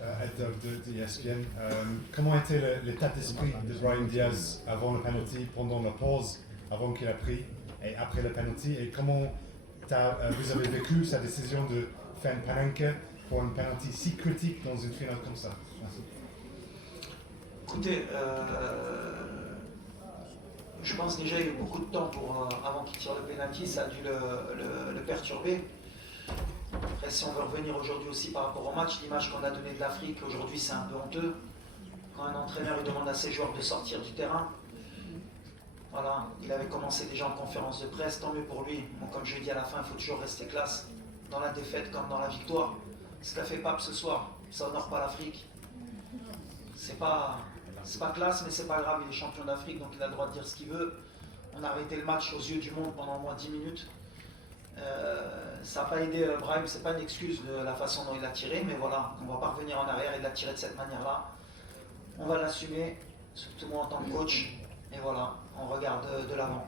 de ESPN. Comment était l'état d'esprit de Brahim Diaz avant le penalty, pendant la pause, avant qu'il a pris, et après le penalty, et comment vous avez vécu sa décision de faire une panenka pour un penalty si critique dans une finale comme ça? Merci. Écoutez, je pense déjà il y a eu beaucoup de temps avant qu'il tire le penalty, ça a dû le perturber. Après, si on veut revenir aujourd'hui aussi par rapport au match, l'image qu'on a donnée de l'Afrique aujourd'hui c'est un peu honteux. Quand un entraîneur il demande à ses joueurs de sortir du terrain, voilà, il avait commencé déjà en conférence de presse, tant mieux pour lui. Bon, comme je l'ai dit à la fin, il faut toujours rester classe, dans la défaite comme dans la victoire. Ce qu'a fait Pape ce soir, ça honore pas l'Afrique. C'est pas classe, mais c'est pas grave, il est champion d'Afrique, donc il a le droit de dire ce qu'il veut. On a arrêté le match aux yeux du monde pendant au moins 10 minutes. Ça n'a pas aidé Brahim, c'est pas une excuse de la façon dont il a tiré, mais voilà, on ne va pas revenir en arrière, il l'a tiré de cette manière-là. On va l'assumer, surtout moi en tant que coach, et voilà, on regarde de l'avant.